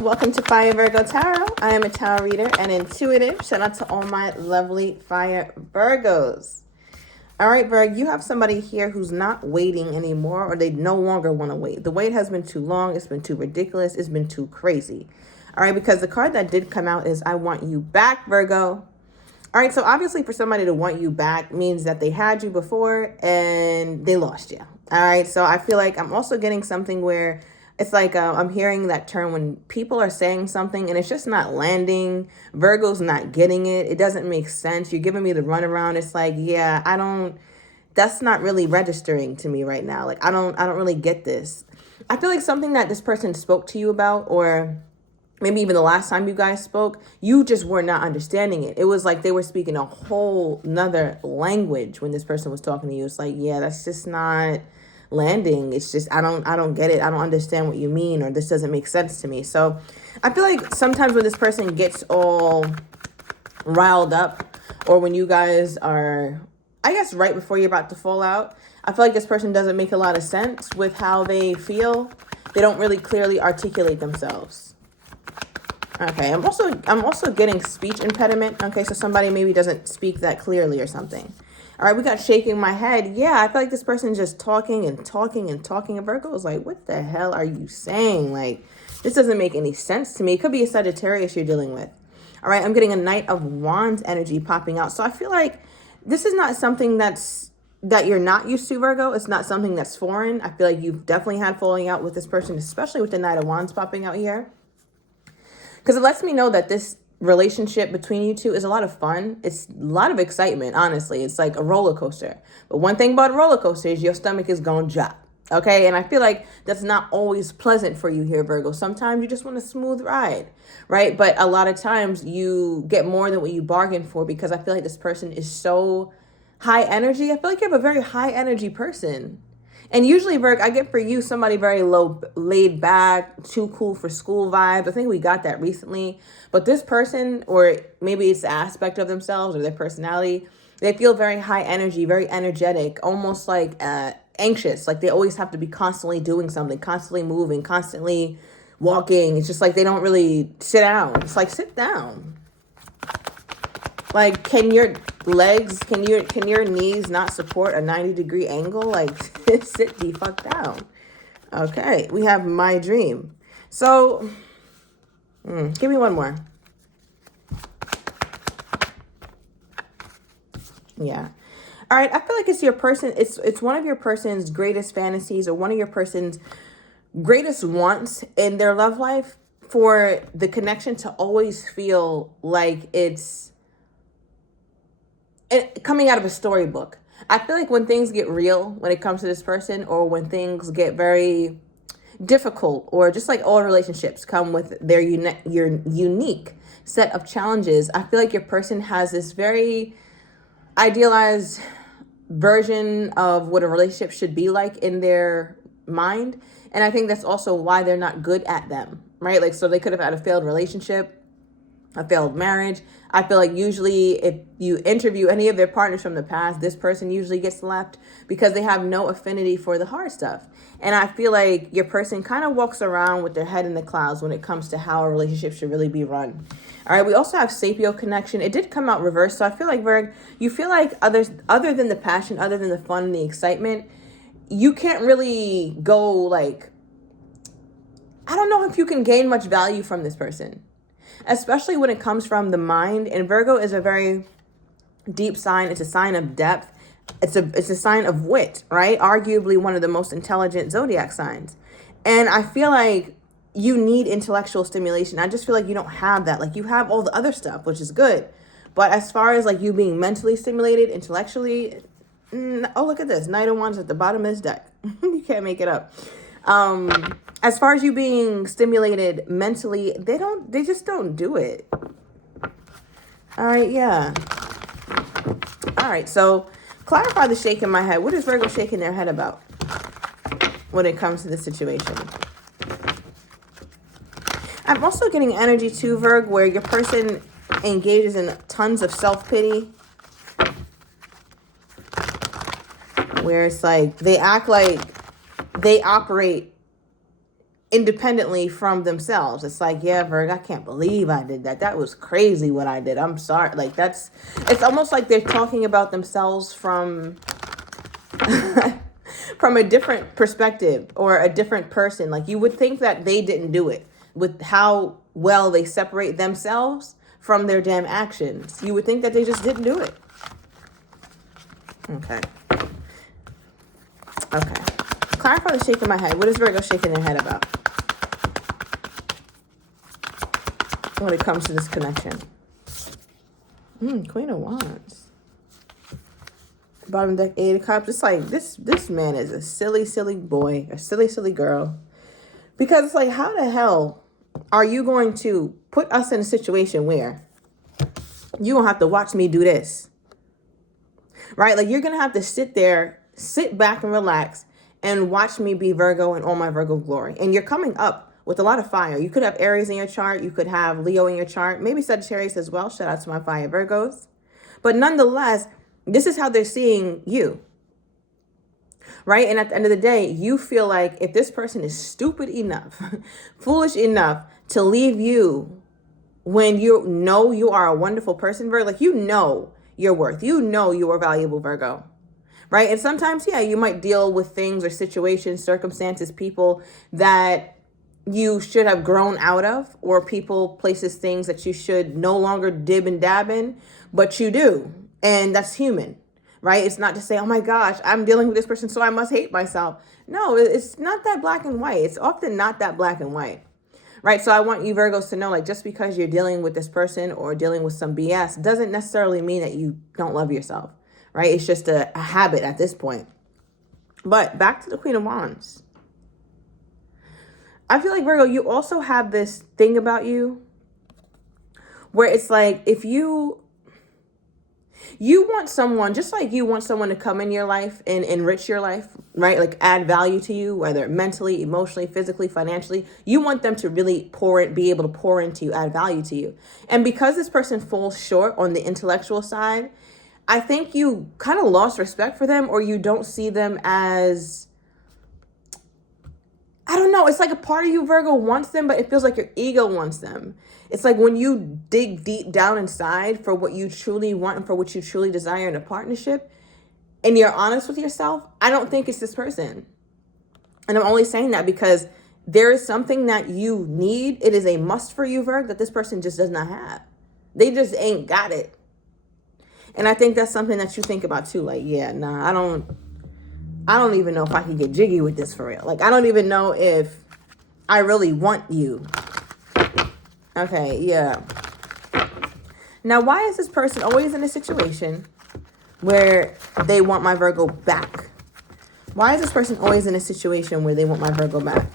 Welcome to Fire Virgo Tarot. I am a tarot reader and intuitive. Shout out to all my lovely Fire Virgos. All right, Virg, you have somebody here who's not waiting anymore, or they no longer want to wait. The wait has been too long. It's been too ridiculous. It's been too crazy. All right, because the card that did come out is I want you back, Virgo. All right, so obviously for somebody to want you back means that they had you before and they lost you. All right, so I feel like I'm also getting something where it's like I'm hearing that term when people are saying something and it's just not landing. Virgo's not getting it. It doesn't make sense. You're giving me the runaround. It's like, yeah, that's not really registering to me right now. Like, I don't really get this. I feel like something that this person spoke to you about, or maybe even the last time you guys spoke, you just were not understanding it. It was like they were speaking a whole nother language when this person was talking to you. It's like, yeah, that's just not landing. It's just, I don't get it. I don't understand what you mean, or this doesn't make sense to me. So I feel like sometimes when this person gets all riled up, or when you guys are, I guess, right before you're about to fall out, I feel like this person doesn't make a lot of sense with how they feel. They don't really clearly articulate themselves. Okay, I'm also getting speech impediment. Okay, so somebody maybe doesn't speak that clearly or something. All right, we got shaking my head. Yeah, I feel like this person's just talking and talking and talking. And Virgo is like, what the hell are you saying? Like, this doesn't make any sense to me. It could be a Sagittarius you're dealing with. All right, I'm getting a Knight of Wands energy popping out. So I feel like this is not something that you're not used to, Virgo. It's not something that's foreign. I feel like you've definitely had falling out with this person, especially with the Knight of Wands popping out here. Because it lets me know that this relationship between you two is a lot of fun. It's a lot of excitement, honestly. It's like a roller coaster. But one thing about a roller coaster is your stomach is going to drop. Okay, and I feel like that's not always pleasant for you here, Virgo. Sometimes you just want a smooth ride, right? But a lot of times you get more than what you bargained for, because I feel like this person is so high energy. I feel like you have a very high energy person. And usually, Virg, I get for you somebody very low, laid back, too cool for school vibes. I think we got that recently. But this person, or maybe it's the aspect of themselves or their personality, they feel very high energy, very energetic, almost like anxious. Like they always have to be constantly doing something, constantly moving, constantly walking. It's just like they don't really sit down. It's like, sit down. Like, can your legs, can your knees not support a 90-degree angle? Like, sit the fuck down. Okay, we have my dream. So, give me one more. Yeah. All right, I feel like it's your person. It's one of your person's greatest fantasies, or one of your person's greatest wants in their love life, for the connection to always feel like it's coming out of a storybook. I feel like when things get real, when it comes to this person, or when things get very difficult, or just like all relationships come with their your unique set of challenges, I feel like your person has this very idealized version of what a relationship should be like in their mind. And I think that's also why they're not good at them, right? Like, so they could have had a failed relationship, a failed marriage. I feel like usually if you interview any of their partners from the past, this person usually gets left because they have no affinity for the hard stuff. And I feel like your person kind of walks around with their head in the clouds when it comes to how a relationship should really be run. All right, we also have Sapio connection. It did come out reversed. So I feel like, Virg, you feel like other than the passion, other than the fun and the excitement, you can't really go like, I don't know if you can gain much value from this person, especially when it comes from the mind. And Virgo is a very deep sign. It's a sign of depth. It's a sign of wit, right? Arguably one of the most intelligent zodiac signs. And I feel like you need intellectual stimulation. I just feel like you don't have that. Like, you have all the other stuff, which is good. But as far as like you being mentally stimulated, intellectually, oh, look at this. Knight of Wands at the bottom of this deck. You can't make it up. As far as you being stimulated mentally, they just don't do it. All right, yeah. All right, so clarify the shake in my head. What is Virgo shaking their head about when it comes to this situation? I'm also getting energy too, Virg, where your person engages in tons of self-pity, where it's like they act like they operate independently from themselves. It's like, yeah, Virg, I can't believe I did that. That was crazy what I did. I'm sorry. Like, it's almost like they're talking about themselves from from a different perspective or a different person. Like, you would think that they didn't do it with how well they separate themselves from their damn actions. You would think that they just didn't do it. Okay. Okay. Clarify the shaking my head. What is Virgo shaking their head about when it comes to this connection? Queen of Wands. Bottom deck, Eight of Cups. It's like this man is a silly, silly boy, a silly, silly girl. Because it's like, how the hell are you going to put us in a situation where you're going to have to watch me do this? Right? Like, you're going to have to sit back and relax and watch me be Virgo in all my Virgo glory. And you're coming up with a lot of fire. You could have Aries in your chart. You could have Leo in your chart. Maybe Sagittarius as well. Shout out to my fire Virgos. But nonetheless, this is how they're seeing you, right? And at the end of the day, you feel like if this person is stupid enough, foolish enough to leave you when you know you are a wonderful person, Virgo, like, you know your worth. You know you are valuable, Virgo, right? And sometimes, yeah, you might deal with things or situations, circumstances, people that you should have grown out of, or people, places, things that you should no longer dib and dab in, but you do. And that's human, right? It's not to say, oh my gosh, I'm dealing with this person, so I must hate myself. No, it's not that black and white. It's often not that black and white, right? So I want you Virgos to know, like, just because you're dealing with this person or dealing with some BS doesn't necessarily mean that you don't love yourself, right? It's just a habit at this point. But back to the Queen of Wands. I feel like, Virgo, you also have this thing about you where it's like, if you want someone, just like you want someone to come in your life and enrich your life, right? Like, add value to you, whether mentally, emotionally, physically, financially. You want them to really be able to pour into you, add value to you. And because this person falls short on the intellectual side, I think you kind of lost respect for them, or you don't see them as, I don't know. It's like a part of you, Virgo, wants them, but it feels like your ego wants them. It's like when you dig deep down inside for what you truly want and for what you truly desire in a partnership, and you're honest with yourself, I don't think it's this person. And I'm only saying that because there is something that you need. It is a must for you, Virgo, that this person just does not have. They just ain't got it. And I think that's something that you think about too. Like, yeah, nah, I don't even know if I can get jiggy with this for real. Like, I don't even know if I really want you. Okay, yeah. Now, why is this person always in a situation where they want my Virgo back? Why is this person always in a situation where they want my Virgo back?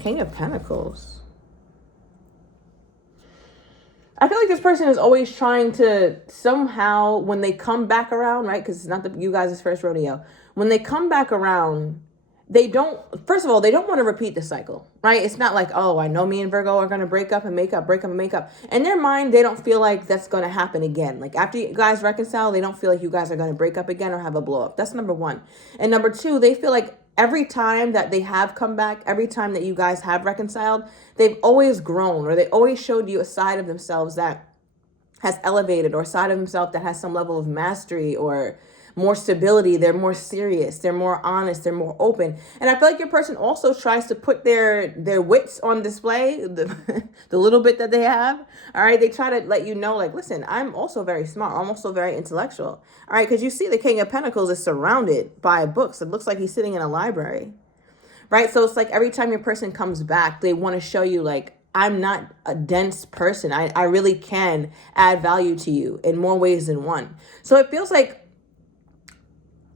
King of Pentacles. I feel like this person is always trying to somehow, when they come back around, right? Because it's not you guys' first rodeo. When they come back around, first of all, they don't want to repeat the cycle, right? It's not like, oh, I know me and Virgo are going to break up and make up, break up and make up. In their mind, they don't feel like that's going to happen again. Like, after you guys reconcile, they don't feel like you guys are going to break up again or have a blow up. That's number one. And number two, they feel like every time that they have come back, every time that you guys have reconciled, they've always grown, or they always showed you a side of themselves that has elevated, or a side of themselves that has some level of mastery or more stability. They're more serious, they're more honest, they're more open. And I feel like your person also tries to put their wits on display, the little bit that they have. All right, they try to let you know, like, listen, I'm also very smart, I'm also very intellectual. All right, because you see the King of Pentacles is surrounded by books. It looks like he's sitting in a library, right? So it's like every time your person comes back, they want to show you, like, I'm not a dense person. I really can add value to you in more ways than one. So it feels like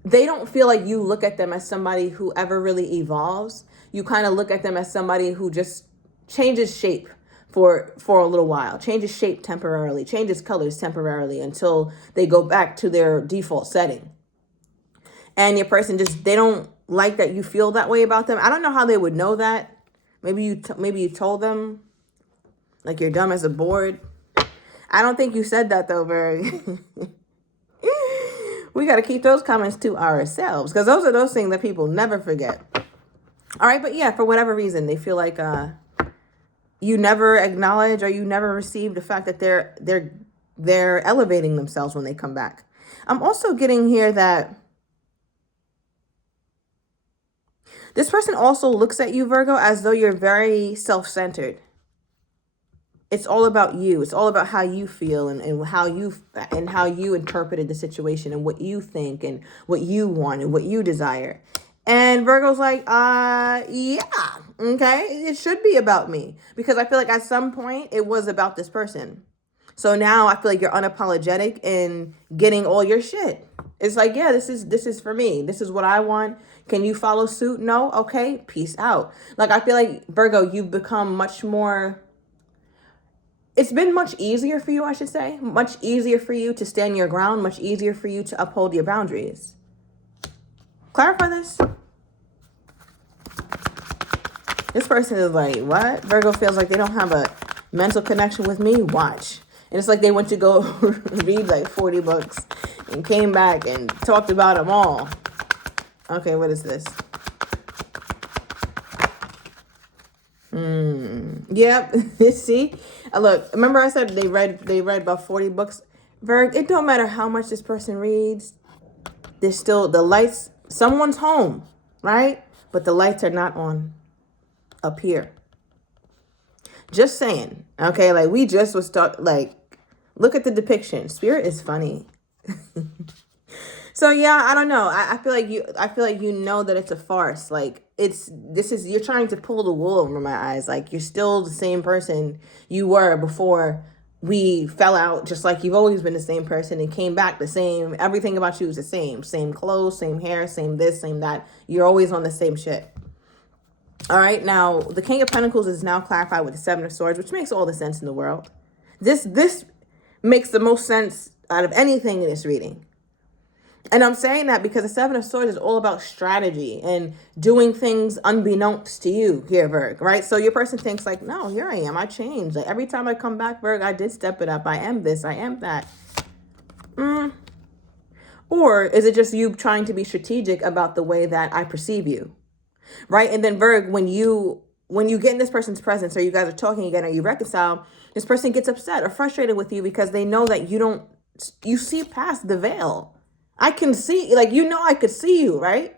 they don't feel like you look at them as somebody who ever really evolves. You kind of look at them as somebody who just changes shape for a little while, changes shape temporarily, changes colors temporarily until they go back to their default setting. And your person they don't like that you feel that way about them. I don't know how they would know that. Maybe you told them, like, you're dumb as a board. I don't think you said that though, very. We got to keep those comments to ourselves, because those are those things that people never forget. All right, but yeah, for whatever reason, they feel like you never acknowledge or you never receive the fact that they're elevating themselves when they come back. I'm also getting here that this person also looks at you, Virgo, as though you're very self-centered. It's all about you. It's all about how you feel and how you interpreted the situation and what you think and what you want and what you desire. And Virgo's like, yeah, okay, it should be about me, because I feel like at some point it was about this person. So now I feel like you're unapologetic in getting all your shit. It's like, yeah, this is for me. This is what I want. Can you follow suit? No? Okay, peace out. Like, I feel like, Virgo, you've become much more... It's been much easier for you, I should say. Much easier for you to stand your ground. Much easier for you to uphold your boundaries. Clarify this. This person is like, what? Virgo feels like they don't have a mental connection with me. Watch. And it's like they went to go read like 40 books and came back and talked about them all. Okay, what is this? Yep. See? Look, remember I said they read about 40 books? Virg, it don't matter how much this person reads. There's still the lights. Someone's home, right? But the lights are not on up here. Just saying. Okay, like we just was like, look at the depiction. Spirit is funny. So yeah, I don't know. I feel like you know that it's a farce. Like you're trying to pull the wool over my eyes. Like you're still the same person you were before we fell out, just like you've always been the same person and came back the same. Everything about you is the same. Same clothes, same hair, same this, same that. You're always on the same shit. All right, now the King of Pentacles is now clarified with the Seven of Swords, which makes all the sense in the world. This makes the most sense out of anything in this reading. And I'm saying that because the Seven of Swords is all about strategy and doing things unbeknownst to you here, Virg, right? So your person thinks like, no, here I am. I changed. Like every time I come back, Virg, I did step it up. I am this. I am that. Or is it just you trying to be strategic about the way that I perceive you, right? And then Virg, when you get in this person's presence or you guys are talking again or you reconcile, this person gets upset or frustrated with you because they know that you see past the veil. I can see, like, I could see you, right?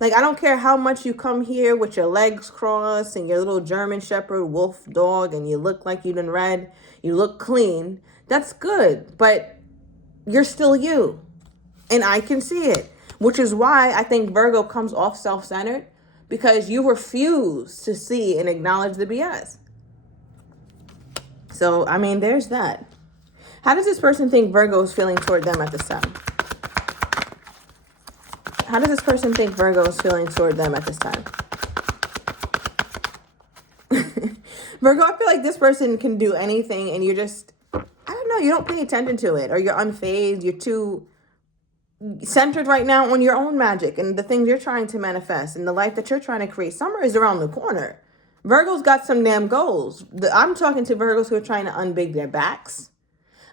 Like, I don't care how much you come here with your legs crossed and your little German Shepherd wolf dog and you look like you done read, you look clean. That's good, but you're still you. And I can see it, which is why I think Virgo comes off self-centered, because you refuse to see and acknowledge the BS. So, I mean, there's that. How does this person think Virgo is feeling toward them at this time? How does this person think Virgo is feeling toward them at this time? Virgo, I feel like this person can do anything and you're just, I don't know, you don't pay attention to it, or you're unfazed. You're too centered right now on your own magic and the things you're trying to manifest and the life that you're trying to create. Summer is around the corner. Virgo's got some damn goals. I'm talking to Virgos who are trying to unbig their backs.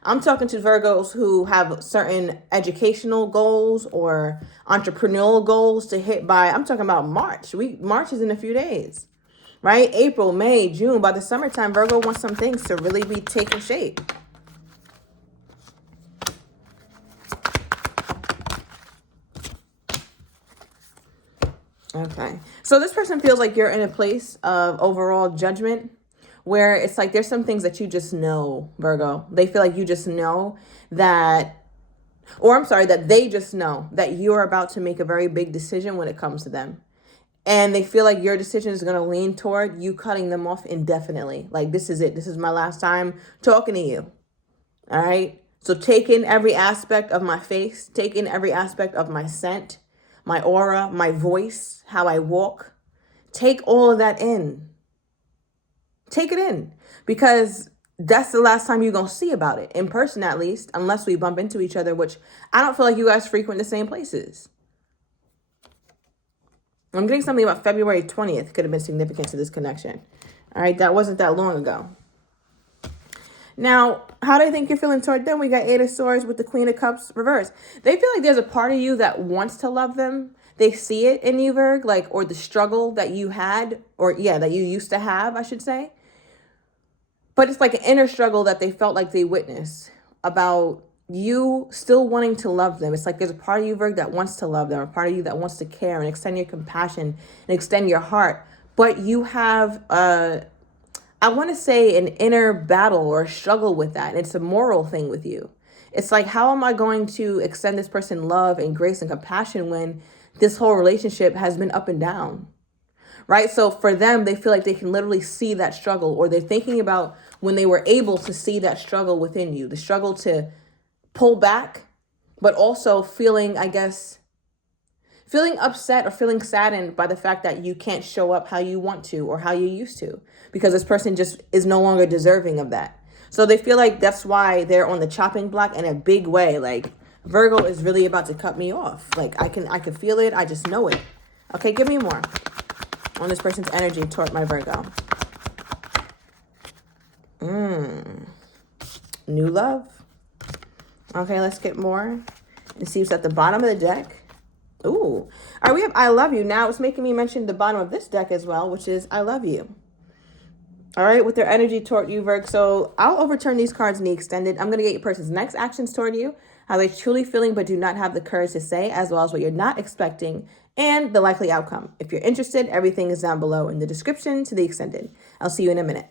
I'm talking to Virgos who have certain educational goals or entrepreneurial goals to hit by, I'm talking about March. March is in a few days, right? April, May, June. By the summertime, Virgo wants some things to really be taking shape. Okay. So this person feels like you're in a place of overall judgment, where it's like there's some things that you just know, Virgo. They feel like you just know that, that they just know that you're about to make a very big decision when it comes to them. And they feel like your decision is going to lean toward you cutting them off indefinitely. Like, this is it. This is my last time talking to you. All right? So take in every aspect of my face. Take in every aspect of my scent, my aura, my voice, how I walk. Take all of that in. Take it in, because that's the last time you're going to see about it, in person at least, unless we bump into each other, which I don't feel like you guys frequent the same places. I'm getting something about February 20th could have been significant to this connection. All right, that wasn't that long ago. Now, how do you think you're feeling toward them? We got Eight of Swords with the Queen of Cups reversed. They feel like there's a part of you that wants to love them. They see it in you, Virg, like, or the struggle that you had, or yeah, that you used to have, I should say. But it's like an inner struggle that they felt like they witnessed about you still wanting to love them. It's like there's a part of you, Virg, that wants to love them, a part of you that wants to care and extend your compassion and extend your heart. But you have I want to say an inner battle or struggle with that. And it's a moral thing with you. It's like, how am I going to extend this person love and grace and compassion when this whole relationship has been up and down? Right? So for them, they feel like they can literally see that struggle, or they're thinking about when they were able to see that struggle within you, the struggle to pull back, but also feeling, I guess, feeling upset or feeling saddened by the fact that you can't show up how you want to or how you used to, because this person just is no longer deserving of that. So they feel like that's why they're on the chopping block in a big way. Like, Virgo is really about to cut me off. Like, I can feel it. I just know it. Okay, give me more on this person's energy toward my Virgo. New love. Okay, let's get more and see what's at the bottom of the deck. Ooh. All right, we have I love you. Now it's making me mention the bottom of this deck as well, which is I love you. All right, with their energy toward you, Virg. So I'll overturn these cards in the extended. I'm going to get your person's next actions toward you, how they're truly feeling but do not have the courage to say, as well as what you're not expecting, and the likely outcome. If you're interested, everything is down below in the description to the extended. I'll see you in a minute.